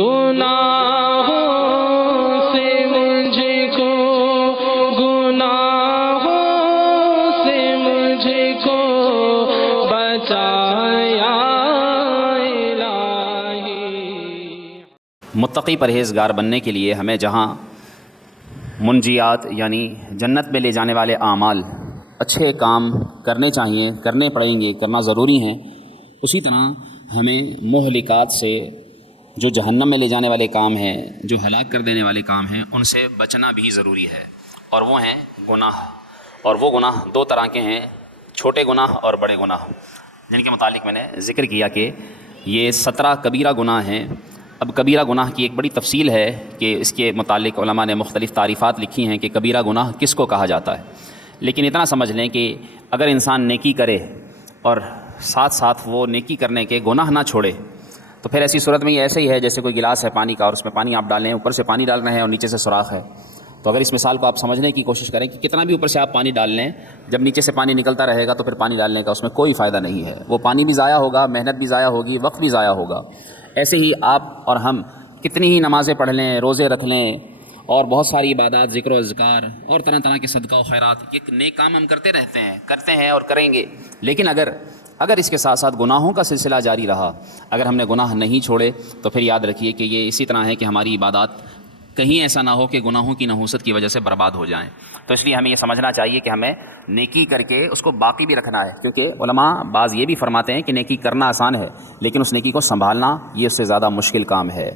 گناہوں سے مجھ کو، گناہوں سے مجھ کو بچایا الہی۔ متقی پرہیزگار بننے کے لیے ہمیں جہاں منجیات یعنی جنت میں لے جانے والے اعمال، اچھے کام کرنے چاہیے، کرنے پڑیں گے، کرنا ضروری ہیں، اسی طرح ہمیں مہلکات سے، جو جہنم میں لے جانے والے کام ہیں، جو ہلاک کر دینے والے کام ہیں، ان سے بچنا بھی ضروری ہے، اور وہ ہیں گناہ۔ اور وہ گناہ دو طرح کے ہیں، چھوٹے گناہ اور بڑے گناہ، جن کے متعلق میں نے ذکر کیا کہ یہ 17 کبیرہ گناہ ہیں۔ اب کبیرہ گناہ کی ایک بڑی تفصیل ہے کہ اس کے متعلق علماء نے مختلف تعریفات لکھی ہیں کہ کبیرہ گناہ کس کو کہا جاتا ہے، لیکن اتنا سمجھ لیں کہ اگر انسان نیکی کرے اور ساتھ ساتھ وہ نیکی کرنے کے گناہ نہ چھوڑے، تو پھر ایسی صورت میں یہ ایسے ہی ہے جیسے کوئی گلاس ہے پانی کا، اور اس میں پانی آپ ڈالیں، اوپر سے پانی ڈال رہے ہیں اور نیچے سے سوراخ ہے۔ تو اگر اس مثال کو آپ سمجھنے کی کوشش کریں کہ کتنا بھی اوپر سے آپ پانی ڈال لیں، جب نیچے سے پانی نکلتا رہے گا تو پھر پانی ڈالنے کا اس میں کوئی فائدہ نہیں ہے، وہ پانی بھی ضائع ہوگا، محنت بھی ضائع ہوگی، وقت بھی ضائع ہوگا۔ ایسے ہی آپ اور ہم کتنی ہی نمازیں پڑھ لیں، روزے رکھ لیں، اور بہت ساری عبادات، ذکر و اذکار اور طرح طرح کے صدقہ و خیرات، یہ نیک کام ہم کرتے ہیں اور کریں گے، لیکن اگر اس کے ساتھ ساتھ گناہوں کا سلسلہ جاری رہا، اگر ہم نے گناہ نہیں چھوڑے، تو پھر یاد رکھیے کہ یہ اسی طرح ہے کہ ہماری عبادات کہیں ایسا نہ ہو کہ گناہوں کی نحوست کی وجہ سے برباد ہو جائیں۔ تو اس لیے ہمیں یہ سمجھنا چاہیے کہ ہمیں نیکی کر کے اس کو باقی بھی رکھنا ہے، کیونکہ علماء بعض یہ بھی فرماتے ہیں کہ نیکی کرنا آسان ہے، لیکن اس نیکی کو سنبھالنا یہ اس سے زیادہ مشکل کام ہے۔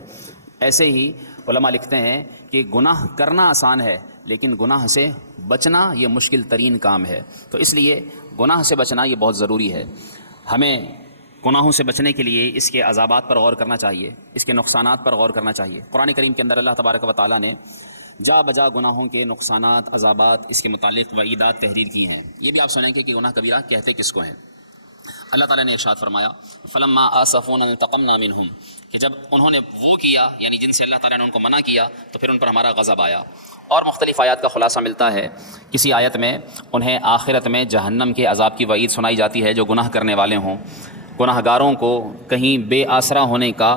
ایسے ہی علماء لکھتے ہیں کہ گناہ کرنا آسان ہے، لیکن گناہ سے بچنا یہ مشکل ترین کام ہے۔ تو اس لیے گناہ سے بچنا یہ بہت ضروری ہے۔ ہمیں گناہوں سے بچنے کے لیے اس کے عذابات پر غور کرنا چاہیے، اس کے نقصانات پر غور کرنا چاہیے۔ قرآن کریم کے اندر اللہ تبارک و تعالیٰ نے جا بجا گناہوں کے نقصانات، عذابات، اس کے متعلق وعیدات تحریر کی ہیں۔ یہ بھی آپ سنیں گے کہ گناہ کبیرہ کہتے کس کو ہیں۔ اللہ تعالیٰ نے ارشاد فرمایا فلما آسفونا انتقمنا منہم، کہ جب انہوں نے وہ کیا، یعنی جن سے اللہ تعالیٰ نے ان کو منع کیا، تو پھر ان پر ہمارا غضب آیا۔ اور مختلف آیات کا خلاصہ ملتا ہے، کسی آیت میں انہیں آخرت میں جہنم کے عذاب کی وعید سنائی جاتی ہے جو گناہ کرنے والے ہوں۔ گناہ گاروں کو کہیں بے آسرا ہونے کا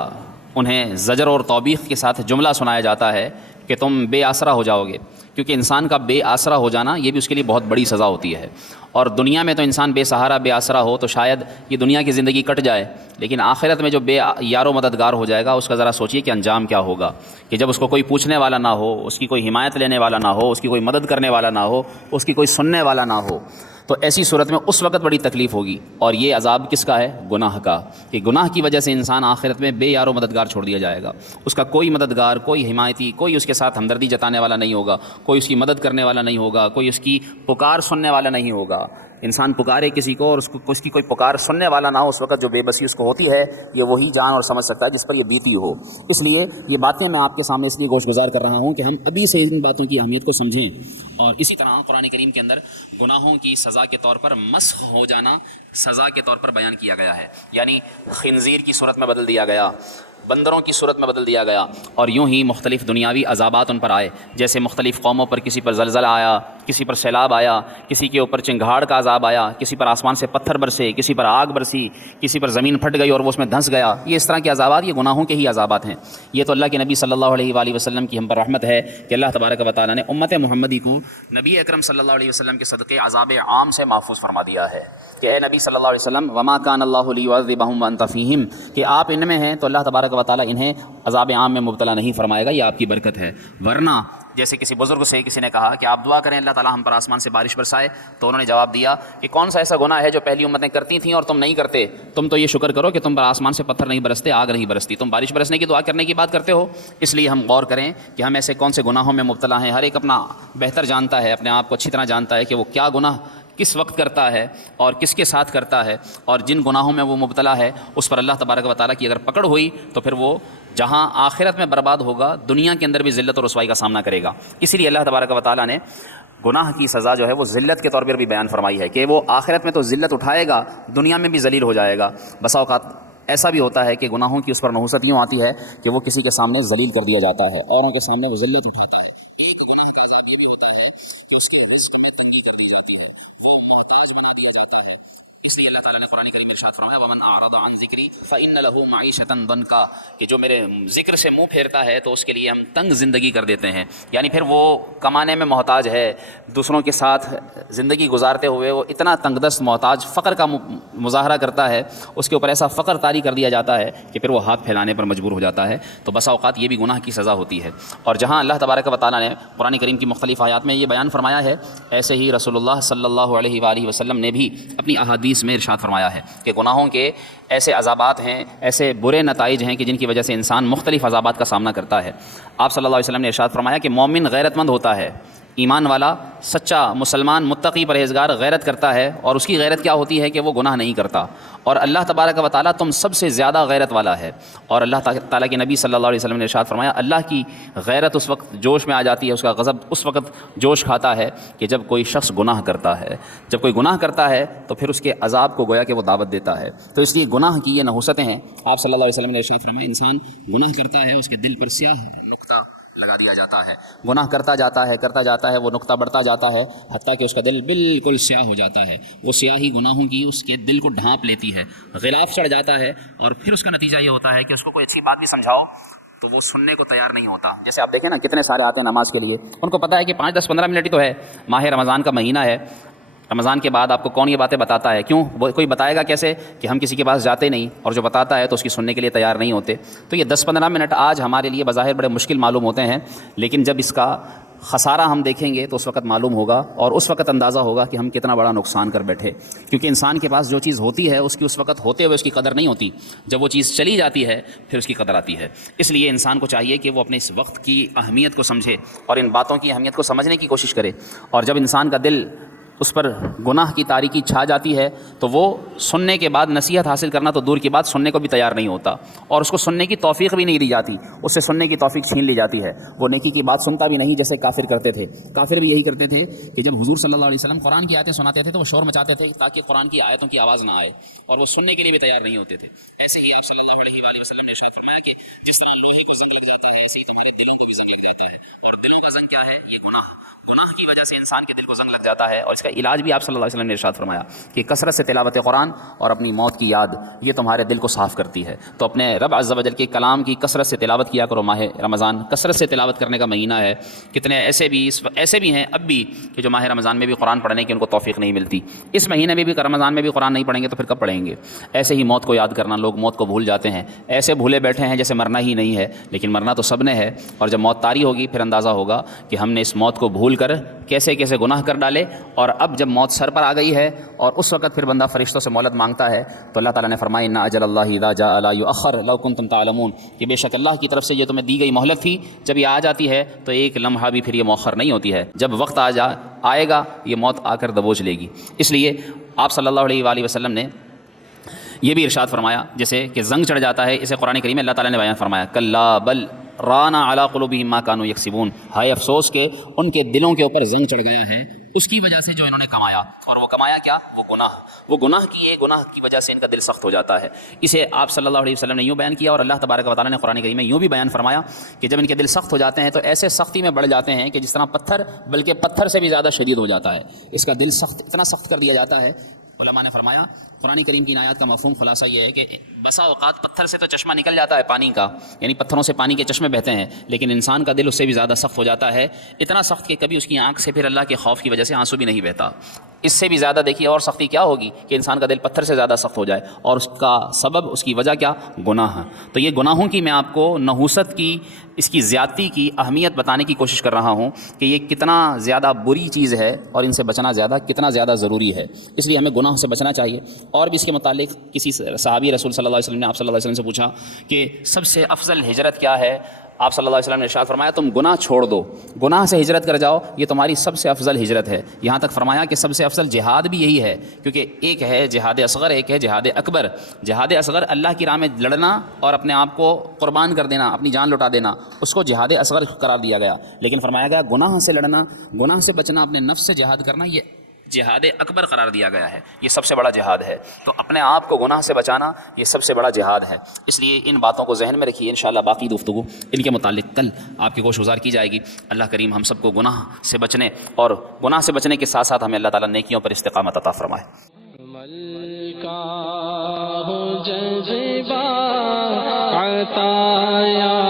انہیں زجر اور توبیخ کے ساتھ جملہ سنایا جاتا ہے کہ تم بے آسرا ہو جاؤ گے، کیونکہ انسان کا بے آسرا ہو جانا یہ بھی اس کے لیے بہت بڑی سزا ہوتی ہے۔ اور دنیا میں تو انسان بے سہارا، بے آسرا ہو تو شاید یہ دنیا کی زندگی کٹ جائے، لیکن آخرت میں جو بے یار و مددگار ہو جائے گا، اس کا ذرا سوچئے کہ انجام کیا ہوگا، کہ جب اس کو کوئی پوچھنے والا نہ ہو، اس کی کوئی حمایت لینے والا نہ ہو، اس کی کوئی مدد کرنے والا نہ ہو، اس کی کوئی سننے والا نہ ہو، تو ایسی صورت میں اس وقت بڑی تکلیف ہوگی۔ اور یہ عذاب کس کا ہے؟ گناہ کا، کہ گناہ کی وجہ سے انسان آخرت میں بے یار و مددگار چھوڑ دیا جائے گا، اس کا کوئی مددگار، کوئی حمایتی، کوئی اس کے ساتھ ہمدردی جتانے والا نہیں ہوگا، کوئی اس کی مدد کرنے والا نہیں ہوگا، کوئی اس کی پکار سننے والا نہیں ہوگا۔ انسان پکارے کسی کو اور اس کی کوئی پکار سننے والا نہ ہو، اس وقت جو بے بسی اس کو ہوتی ہے، یہ وہی جان اور سمجھ سکتا ہے جس پر یہ بیتی ہو۔ اس لیے یہ باتیں میں آپ کے سامنے اس لیے گوش گزار کر رہا ہوں کہ ہم ابھی سے ان باتوں کی اہمیت کو سمجھیں۔ اور اسی طرح قرآن کریم کے اندر گناہوں کی سزا کے طور پر مسخ ہو جانا سزا کے طور پر بیان کیا گیا ہے، یعنی خنزیر کی صورت میں بدل دیا گیا، بندروں کی صورت میں بدل دیا گیا، اور یوں ہی مختلف دنیاوی عذابات ان پر آئے، جیسے مختلف قوموں پر کسی پر زلزلہ آیا، کسی پر سیلاب آیا، کسی کے اوپر چنگھاڑ کا عذاب آیا، کسی پر آسمان سے پتھر برسے، کسی پر آگ برسی، کسی پر زمین پھٹ گئی اور وہ اس میں دھنس گیا۔ یہ اس طرح کے عذابات یہ گناہوں کے ہی عذابات ہیں۔ یہ تو اللہ کے نبی صلی اللہ علیہ وآلہ وسلم کی ہم پر رحمت ہے کہ اللہ تبارک و تعالیٰ نے امت محمدی کو نبی اکرم صلی اللہ علیہ وسلم کے صدقے عذاب عام سے محفوظ فرما دیا ہے کہ اے نبی صلی اللہ علیہ وسلم وما کان اللہ لیعذبہم وانت فیہم، کہ آپ ان میں ہیں تو اللہ تبارک و تعالیٰ انہیں عذاب عام میں مبتلا نہیں فرمائے گا، یہ آپ کی برکت ہے۔ ورنہ جیسے کسی بزرگ سے کسی نے کہا کہ آپ دعا کریں اللہ تعالیٰ ہم پر آسمان سے بارش برسائے، تو انہوں نے جواب دیا کہ کون سا ایسا گناہ ہے جو پہلی امتیں کرتی تھیں اور تم نہیں کرتے؟ تم تو یہ شکر کرو کہ تم پر آسمان سے پتھر نہیں برستے، آگ نہیں برستی، تم بارش برسنے کی دعا کرنے کی بات کرتے ہو۔ اس لیے ہم غور کریں کہ ہم ایسے کون سے گناہوں میں مبتلا ہیں۔ ہر ایک اپنا بہتر جانتا ہے، اپنے آپ کو اچھی طرح جانتا ہے کہ وہ کیا گناہ کس وقت کرتا ہے اور کس کے ساتھ کرتا ہے، اور جن گناہوں میں وہ مبتلا ہے اس پر اللہ تبارک و تعالیٰ کی اگر پکڑ ہوئی تو پھر وہ جہاں آخرت میں برباد ہوگا، دنیا کے اندر بھی ذلت اور رسوائی کا سامنا کرے گا۔ اسی لیے اللہ تبارک و تعالیٰ نے گناہ کی سزا جو ہے وہ ذلت کے طور پر بھی بیان فرمائی ہے کہ وہ آخرت میں تو ذلت اٹھائے گا، دنیا میں بھی ذلیل ہو جائے گا۔ بسا اوقات ایسا بھی ہوتا ہے کہ گناہوں کی اس پر نحوست یوں آتی ہے کہ وہ کسی کے سامنے ذلیل کر دیا جاتا ہے، اوروں کے سامنے وہ ذلت اٹھاتا ہے۔ ایک گناہ کا عذاب یہ بھی ہوتا ہے کہ اس کے رزق میں تنگی کر دی جاتی ہے، وہ محتاج بنا دیا جاتا ہے، اس اس لیے اللہ تعالیٰ نے قرآن کریم میں ارشاد فرمایا ومن اعرض عن ذکری فإن له معیشۃ ضنکا کہ جو میرے ذکر سے منہ پھیرتا ہے تو اس کے لیے ہم تنگ زندگی کر دیتے ہیں، یعنی پھر وہ کمانے میں محتاج ہے، دوسروں کے ساتھ زندگی گزارتے ہوئے وہ اتنا تنگ دست محتاج فقر کا مظاہرہ کرتا ہے، اس کے اوپر ایسا فقر طاری کر دیا جاتا ہے کہ پھر وہ ہاتھ پھیلانے پر مجبور ہو جاتا ہے۔ تو بسا اوقات یہ بھی گناہ کی سزا ہوتی ہے، اور جہاں اللہ تبارک و تعالیٰ نے قرآن کریم کی مختلف آیات میں یہ بیان فرمایا ہے، ایسے ہی رسول اللہ صلی اللہ علیہ وآلہ وسلم نے بھی اپنی احادیث میں ارشاد فرمایا ہے کہ گناہوں کے ایسے عذابات ہیں، ایسے برے نتائج ہیں کہ جن کی وجہ سے انسان مختلف عذابات کا سامنا کرتا ہے۔ آپ صلی اللہ علیہ وسلم نے ارشاد فرمایا کہ مومن غیرت مند ہوتا ہے، ایمان والا سچا مسلمان متقی پرہیزگار غیرت کرتا ہے، اور اس کی غیرت کیا ہوتی ہے کہ وہ گناہ نہیں کرتا، اور اللہ تبارک و تعالیٰ تم سب سے زیادہ غیرت والا ہے۔ اور اللہ تعالیٰ کے نبی صلی اللہ علیہ وسلم نے ارشاد فرمایا اللہ کی غیرت اس وقت جوش میں آ جاتی ہے، اس کا غضب اس وقت جوش کھاتا ہے کہ جب کوئی شخص گناہ کرتا ہے، جب کوئی گناہ کرتا ہے تو پھر اس کے عذاب کو گویا کہ وہ دعوت دیتا ہے۔ تو اس لیے گناہ کی یہ نحوستیں ہیں۔ آپ صلی اللہ علیہ وسلم نے ارشاد فرمایا انسان گناہ کرتا ہے، اس کے دل پر سیاہ نقطہ لگا دیا جاتا ہے، گناہ کرتا جاتا ہے وہ نقطہ بڑھتا جاتا ہے حتیٰ کہ اس کا دل بالکل سیاہ ہو جاتا ہے، وہ سیاہی گناہوں کی اس کے دل کو ڈھانپ لیتی ہے، غلاف چڑھ جاتا ہے، اور پھر اس کا نتیجہ یہ ہوتا ہے کہ اس کو کوئی اچھی بات بھی سمجھاؤ تو وہ سننے کو تیار نہیں ہوتا۔ جیسے آپ دیکھیں نا کتنے سارے آتے ہیں نماز کے لیے، ان کو پتہ ہے کہ 5 10 15 منٹ ہی تو ہے، ماہ رمضان کا مہینہ ہے، رمضان کے بعد آپ کو کون یہ باتیں بتاتا ہے؟ کیوں کوئی بتائے گا کیسے کہ ہم کسی کے پاس جاتے نہیں، اور جو بتاتا ہے تو اس کی سننے کے لیے تیار نہیں ہوتے۔ تو یہ 10 15 منٹ آج ہمارے لیے بظاہر بڑے مشکل معلوم ہوتے ہیں، لیکن جب اس کا خسارہ ہم دیکھیں گے تو اس وقت معلوم ہوگا، اور اس وقت اندازہ ہوگا کہ ہم کتنا بڑا نقصان کر بیٹھے، کیونکہ انسان کے پاس جو چیز ہوتی ہے اس کی اس وقت ہوتے ہوئے اس کی قدر نہیں ہوتی، جب وہ چیز چلی جاتی ہے پھر اس کی قدر آتی ہے۔ اس لیے انسان کو چاہیے کہ وہ اپنے اس وقت کی اہمیت کو سمجھے اور ان باتوں کی اہمیت کو سمجھنے کی کوشش کرے، اور جب انسان کا دل اس پر گناہ کی تاریکی چھا جاتی ہے تو وہ سننے کے بعد نصیحت حاصل کرنا تو دور کی بات، سننے کو بھی تیار نہیں ہوتا، اور اس کو سننے کی توفیق بھی نہیں دی جاتی، اس سے سننے کی توفیق چھین لی جاتی ہے، وہ نیکی کی بات سنتا بھی نہیں جیسے کافر کرتے تھے۔ کافر بھی یہی کرتے تھے کہ جب حضور صلی اللہ علیہ وسلم قرآن کی آیتیں سناتے تھے تو وہ شور مچاتے تھے تاکہ قرآن کی آیتوں کی آواز نہ آئے، اور وہ سننے کے لیے بھی تیار نہیں ہوتے تھے۔ ایسے ہی آپ صلی اللہ علیہ وآلہ وسلم نے ارشاد فرمایا کہ جس طرح لوہے کو زنگ لگاتے ہیں ایسے ہی تمہارے دلوں کو بھی زنگ لگ جاتا ہے، اور دلوں کا زنگ کیا ہے؟ یہ گناہ کی وجہ سے انسان کے دل کو زنگ لگ جاتا ہے، اور اس کا علاج بھی آپ صلی اللہ علیہ وسلم نے ارشاد فرمایا کہ کثرت سے تلاوت قرآن اور اپنی موت کی یاد یہ تمہارے دل کو صاف کرتی ہے۔ تو اپنے رب عز و جل کے کلام کی کثرت سے تلاوت کیا کرو۔ ماہ رمضان کثرت سے تلاوت کرنے کا مہینہ ہے، کتنے ایسے بھی ہیں اب بھی کہ جو ماہ رمضان میں بھی قرآن پڑھنے کی ان کو توفیق نہیں ملتی، اس مہینے میں بھی رمضان میں بھی قرآن نہیں پڑھیں گے تو پھر کب پڑھیں گے؟ ایسے ہی موت کو یاد کرنا، لوگ موت کو بھول جاتے ہیں، ایسے بھولے بیٹھے ہیں جیسے مرنا ہی نہیں ہے، لیکن مرنا تو سب نے ہے، اور جب موت طاری ہوگی پھر اندازہ ہوگا کہ ہم نے اس موت کو بھول کر کیسے کیسے گناہ کر ڈالے، اور اب جب موت سر پر آ گئی ہے اور اس وقت پھر بندہ فرشتوں سے مہلت مانگتا ہے تو اللہ تعالیٰ نے فرمایا ان اجل اللہ اذا جاء لا یؤخر لو کنتم تعلمون، کہ بے شک اللہ کی طرف سے یہ تمہیں دی گئی مہلت تھی، جب یہ آ جاتی ہے تو ایک لمحہ بھی پھر یہ مؤخر نہیں ہوتی ہے، جب وقت آئے گا یہ موت آ کر دبوچ لے گی۔ اس لیے آپ صلی اللہ علیہ وآلہ وسلم نے یہ بھی ارشاد فرمایا جیسے کہ زنگ چڑھ جاتا ہے، اسے قرآن کریم میں اللہ تعالیٰ نے بیان فرمایا کلا بل رانا علی قلوبہم ما کانوا یکسبون، ہائے افسوس کہ ان کے دلوں کے اوپر زنگ چڑھ گیا ہے اس کی وجہ سے جو انہوں نے کمایا، اور وہ کمایا کیا؟ وہ گناہ کیے، گناہ کی وجہ سے ان کا دل سخت ہو جاتا ہے۔ اسے آپ صلی اللہ علیہ وسلم نے یوں بیان کیا، اور اللہ تبارک و تعالیٰ نے قرآن کریم میں یوں بھی بیان فرمایا کہ جب ان کے دل سخت ہو جاتے ہیں تو ایسے سختی میں بڑھ جاتے ہیں کہ جس طرح پتھر، بلکہ پتھر سے بھی زیادہ شدید ہو جاتا ہے، اس کا دل سخت اتنا سخت کر دیا جاتا ہے۔ علماء نے فرمایا قرآن کریم کی آیات کا مفہوم خلاصہ یہ ہے کہ بسا اوقات پتھر سے تو چشمہ نکل جاتا ہے پانی کا، یعنی پتھروں سے پانی کے چشمے بہتے ہیں، لیکن انسان کا دل اس سے بھی زیادہ سخت ہو جاتا ہے، اتنا سخت کہ کبھی اس کی آنکھ سے پھر اللہ کے خوف کی وجہ سے آنسو بھی نہیں بہتا۔ اس سے بھی زیادہ دیکھیے اور سختی کیا ہوگی کہ انسان کا دل پتھر سے زیادہ سخت ہو جائے، اور اس کا سبب، اس کی وجہ کیا؟ گناہ۔ تو یہ گناہوں کی میں آپ کو نحوست کی، اس کی زیادتی کی اہمیت بتانے کی کوشش کر رہا ہوں کہ یہ کتنا زیادہ بری چیز ہے اور ان سے بچنا کتنا زیادہ ضروری ہے۔ اس لیے ہمیں گناہوں سے بچنا چاہیے۔ اور بھی اس کے متعلق کسی صحابی رسول صلی اللہ علیہ وسلم نے آپ صلی اللہ علیہ وسلم سے پوچھا کہ سب سے افضل ہجرت کیا ہے؟ آپ صلی اللہ علیہ وسلم نے ارشاد فرمایا تم گناہ چھوڑ دو، گناہ سے ہجرت کر جاؤ، یہ تمہاری سب سے افضل ہجرت ہے۔ یہاں تک فرمایا کہ سب سے افضل جہاد بھی یہی ہے، کیونکہ ایک ہے جہاد اصغر، ایک ہے جہاد اکبر۔ جہاد اصغر اللہ کی راہ میں لڑنا اور اپنے آپ کو قربان کر دینا، اپنی جان لٹا دینا، اس کو جہاد اصغر قرار دیا گیا، لیکن فرمایا گیا گناہ سے لڑنا، گناہ سے بچنا، اپنے نفس سے جہاد کرنا، یہ جہاد اکبر قرار دیا گیا ہے، یہ سب سے بڑا جہاد ہے۔ تو اپنے آپ کو گناہ سے بچانا یہ سب سے بڑا جہاد ہے۔ اس لیے ان باتوں کو ذہن میں رکھیے، انشاءاللہ باقی گفتگو ان کے متعلق کل آپ کی گوش گزار کی جائے گی۔ اللہ کریم ہم سب کو گناہ سے بچنے اور گناہ سے بچنے کے ساتھ ساتھ ہمیں اللہ تعالیٰ نیکیوں پر استقامت عطا فرمائے۔ عمل کا ہو جذبہ عطا یا